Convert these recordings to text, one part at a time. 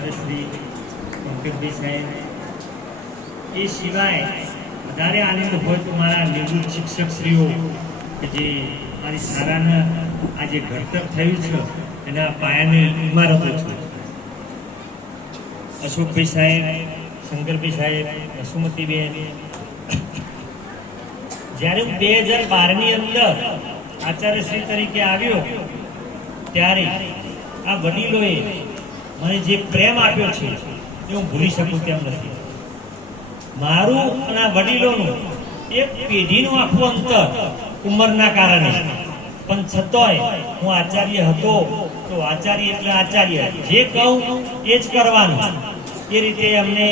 આચાર્ય શ્રી પંકજભાઈ સાહેબ, એ સિવાય વધારે આનંદ હોય તો મારા નિવૃત્ત શિક્ષકશ્રીઓ કે જે મારી શાળાના આ જે ઘડતર થયું છે એના પાયાની ઇમારતો છે. અશોકભાઈ સાહેબ, શંકરભાઈ સાહેબ, વસુમતીબેન, જ્યારે હું 2012ની અંદર આચાર્યશ્રી તરીકે આવ્યો ત્યારે આ વડીલોએ મને જે પ્રેમ આપ્યો છે એ હું ભૂલી શકું તેમ નથી. મારું અને આ વડીલોનું એક પેઢીનું આખું અંતર ઉંમરના કારણે, પણ છતાંય હું આચાર્ય હતો તો આચાર્ય એટલે આચાર્ય, જે કહું એ જ કરવાનું, એ રીતે અમને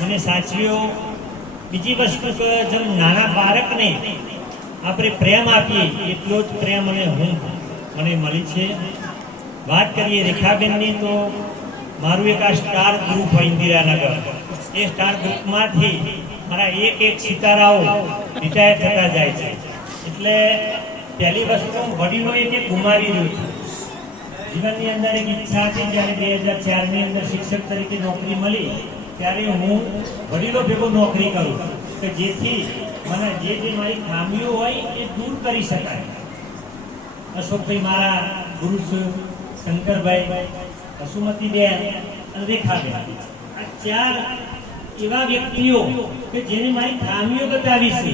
મને સાચવ્યો. બીજી વસ્તુ કે જેમ નાના બાળકને આપણે પ્રેમ આપીએ એટલો જ પ્રેમ મને મળી છે. વાત કરીએ રેખાબેનની તો મારું એક આ સ્ટાર ગ્રુપ હોય ઇન્દિરાનગર, એ સ્ટાર ગ્રુપમાંથી મારા એક સિતારાઓ રિટાયર થતા જાય છે. એટલે પહેલી વસ્તુ વડીલોએ કે ગુમાવી રહ્યું છે. જીવનની અંદર એક ઈચ્છા હતી, જ્યારે 2004ની અંદર શિક્ષક તરીકે નોકરી મળી ત્યારે હું વડીલો ભેગો નોકરી કરું કે જેથી મને જે મારી ખામીઓ હોય એ દૂર કરી શકાય. અશોકભાઈ મારા ગુરુ છે, શંકરભાઈ, વસુમતીબેન અને રેખાબેન, આ ચાર એવા વ્યક્તિઓ કે જેને મારી ખામીઓ બતાવી છે.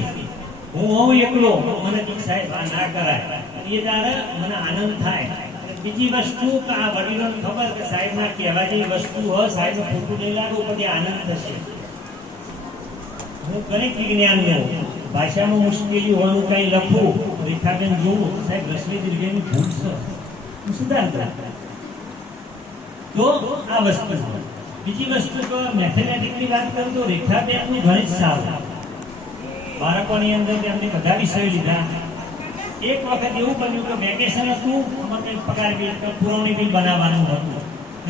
હું હોઉં એકલો, મને સાહેબ આ ના કરાય, એ દ્વારા મને આનંદ થાય. બીજી વસ્તુ કે આ વડીલોને ખબર કે સાહેબ ના કહેવા જેવી વસ્તુ હોય, સાહેબ ખોટું નહીં લાગે, પછી આનંદ થશે. હું ગણિત વિજ્ઞાનનો ભાષામાં મુશ્કેલી હોવાનું કઈ લખું, રેખાબેન જોવું સાહેબ રસવી દીર્ઘની ભૂલ છે, હું સુધારતા. તો આ વસ્તુ. બીજી વસ્તુ તો મેથેમેટિકની વાત કરું તો રેખાબેનનું ગણિત સારું. બાળકોની અંદર એમને બધા વિષયો લીધા. એક વખત એવું બન્યું કે વેકેશન હતું, અમારે પગાર બિલ પુરવણી બિલ બનાવવાનું હતું.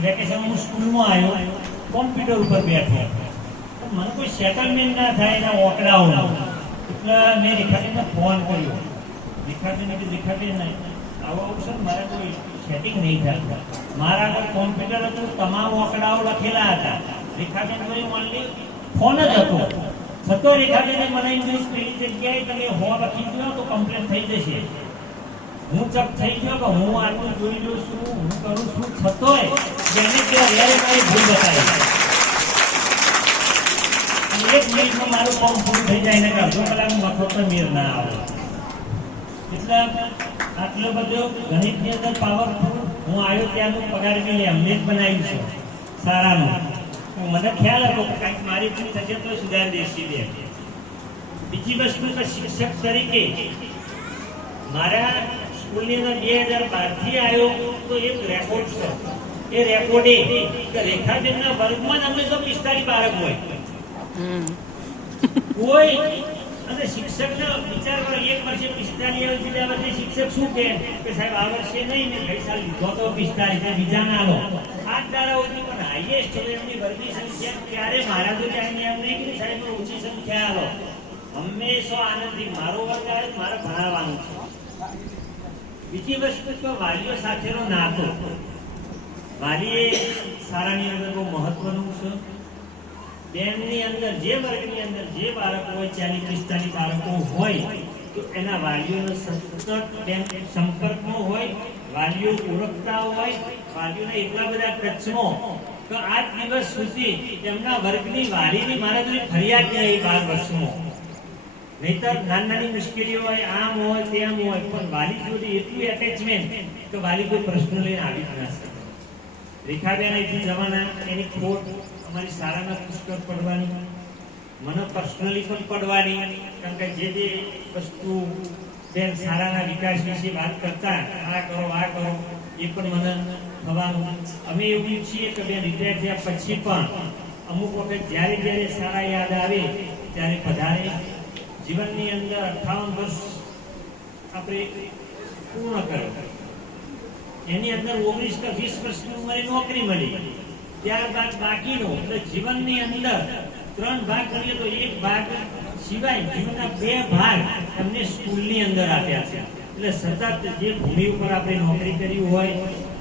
વેકેશન હું સ્કૂલમાં આવ્યો, કોમ્પ્યુટર ઉપર બેઠો, મને કોઈ સેટલમેન્ટ ના થાય એના ઓકડાઓ. એટલે મેં રેખાબેનને ફોન કર્યો. રેખાબેન આવો અવસર મારે કોઈ સેટિંગ નહીં થાય. મારા આગળ કોમ્પ્યુટર હતું, તમામ ઓકડાઓ લખેલા હતા. રેખાબેન કોઈ ઓનલી ફોન જ હતો. છતો રેખાબેને મને પેલી જગ્યાએ તમે હો લખી દો તો કમ્પ્લેન થઈ જશે. હું ચક થઈ ગયો કે હું આટલું જોઈ લઉં છું, હું કરું છું, છતોય જેને કે મારી ભૂલ બતાવી. એક મિનિટમાં મારું કામ પૂરું થઈ જાય ને કે અડધો કલાક મફત મેર ના આવે. એટલે આટલો બધો ગણિતની અંદર પાવરફુલ. હું આવ્યો ત્યાંનું પગાર બિલ એમને જ બનાવ્યું છે સારાનું. મને ખ્યાલ હતો કે કંઈક મારી ભૂલ થશે તો સુધારી દેશે. બીજી વસ્તુ કે શિક્ષક તરીકે મારા સ્કૂલની અંદર 2012થી આવ્યો તો એક રેકોર્ડ છે. એ રેકોર્ડ કે રેખાબેનના વર્ગમાં અમે તો 45 બાળક હોય કોઈ, અને શિક્ષકને વિચાર કરો એક વર્ષે 45 આવે, બીજા વર્ષે શિક્ષક શું કહે કે સાહેબ આ વર્ષે નહીં ને ગઈ સાલ લીધો તો 45, બીજા ના લો. આ દાડા ઓછી પણ હાઈએસ્ટ એમની વર્ગની સંખ્યા ક્યારે મારા તો જાય એમ નહીં કે સાહેબ ઓછી સંખ્યા આલો. હંમેશા આનંદથી મારો વર્ગ આવે, મારે ભણાવવાનું છે. બીજી વસ્તુ તો વાલીઓ સાથેનો નાતો. વાલીએ શાળાની અંદર બહુ મહત્વનું છે. બેનની અંદર જે વર્ગની અંદર જે બાળકો હોય, 40-45 બાળકો હોય તો એના વાલીઓનો સતત સંપર્કમાં હોય, વાલીઓ ઓળખતા હોય, વાલીઓના એટલા બધા ટચમાં કે આજ દિવસ સુધી તેમના વર્ગની વાલીની મારા જોડે ફરિયાદ નહીં 12 વર્ષમાં. નહીતર નાની મુશ્કેલીઓ હોય, આમ હોય તેમ હોય, પણ વાલી જોડે એટલું એટેચમેન્ટ કે વાલી કોઈ પ્રશ્ન લઈને આવી જ ના શકે. રેખાબેન અહીંથી જવાના, એની ખોટ અમારી શાળાના પુસ્તક પડવાની, મને પર્સનલી પણ પડવાની. કારણ કે જે વસ્તુ બેન શાળાના વિકાસ વિશે વાત કરતા, આ કરો એ પણ મને થવાનું. અમે એવું છીએ કે બેન રિટાયર થયા પછી પણ અમુક વખત જ્યારે શાળા યાદ આવે ત્યારે પધારે. જીવનની અંદર 58 વર્ષ આપણે પૂર્ણ કર્યો. એની અંદર 19 કે 20 વર્ષની ઉંમરે નોકરી મળી. ત્યારબાદ બાકીનો એટલે જીવનની અંદર 3 ભાગ કરીએ તો એક ભાગ સિવાય જીવનના 2 ભાગ તમને સ્કૂલની અંદર આપ્યા છે. એટલે સતત જે ભૂમિ ઉપર આપણે નોકરી કરી હોય,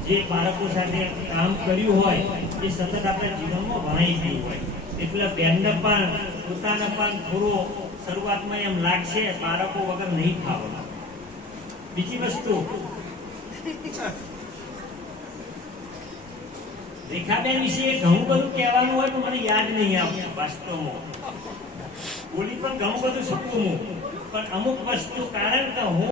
જે બાળકો સાથે કામ કર્યું હોય, એ સતત આપણા જીવનમાં વણાઈ ગયું હોય એટલે બેનને પણ પોતાને પણ થોડું શરૂઆતમાં એમ લાગશે બાળકો વગર નહીં ખાવાનું. બીજી વસ્તુ રેખાબેન વિશે ઘણું બધું કહેવાનું હોય તો મને યાદ નહીં આવતું વાસ્તવમાં. બોલી પણ ઘણું બધું શકું હું, પણ અમુક વસ્તુ કારણ કે હું